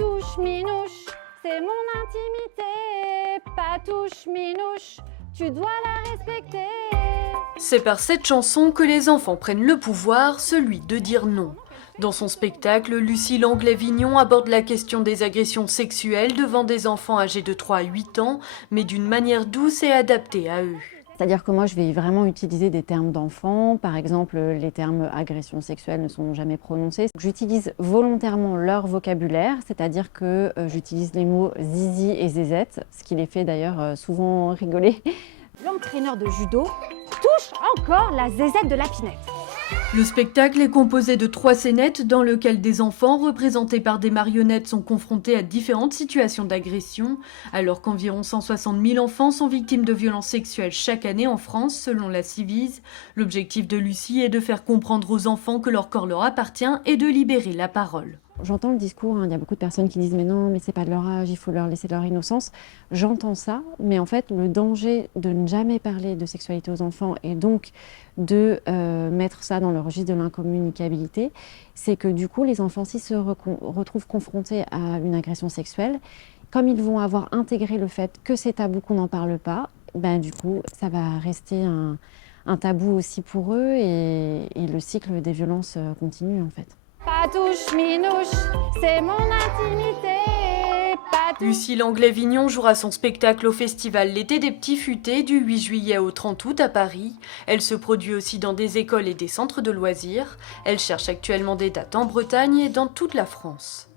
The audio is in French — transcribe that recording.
Patouche minouche, c'est mon intimité. Patouche minouche, tu dois la respecter. C'est par cette chanson que les enfants prennent le pouvoir, celui de dire non. Dans son spectacle, Lucie Langlais-Vignon aborde la question des agressions sexuelles devant des enfants âgés de 3 à 8 ans, mais d'une manière douce et adaptée à eux. C'est-à-dire que moi, je vais vraiment utiliser des termes d'enfants. Par exemple, les termes agression sexuelle ne sont jamais prononcés. J'utilise volontairement leur vocabulaire, c'est-à-dire que j'utilise les mots zizi et zézette, ce qui les fait d'ailleurs souvent rigoler. L'entraîneur de judo touche encore la zézette de la Pinette. Le spectacle est composé de 3 scénettes dans lesquelles des enfants représentés par des marionnettes sont confrontés à différentes situations d'agression, alors qu'environ 160 000 enfants sont victimes de violences sexuelles chaque année en France, selon la Civise. L'objectif de Lucie est de faire comprendre aux enfants que leur corps leur appartient et de libérer la parole. J'entends le discours, il y a beaucoup de personnes qui disent « mais non, mais c'est pas de leur âge, il faut leur laisser leur innocence ». J'entends ça, mais en fait, le danger de ne jamais parler de sexualité aux enfants et donc de mettre ça dans le registre de l'incommunicabilité, c'est que du coup, les enfants, s'ils se retrouvent confrontés à une agression sexuelle, comme ils vont avoir intégré le fait que c'est tabou, qu'on n'en parle pas, ben, du coup, ça va rester un tabou aussi pour eux et le cycle des violences continue en fait. Patouche minouche, c'est mon intimité. Patouche. Lucie Langlais-Vignon jouera son spectacle au festival L'été des petits futés du 8 juillet au 30 août à Paris. Elle se produit aussi dans des écoles et des centres de loisirs. Elle cherche actuellement des dates en Bretagne et dans toute la France.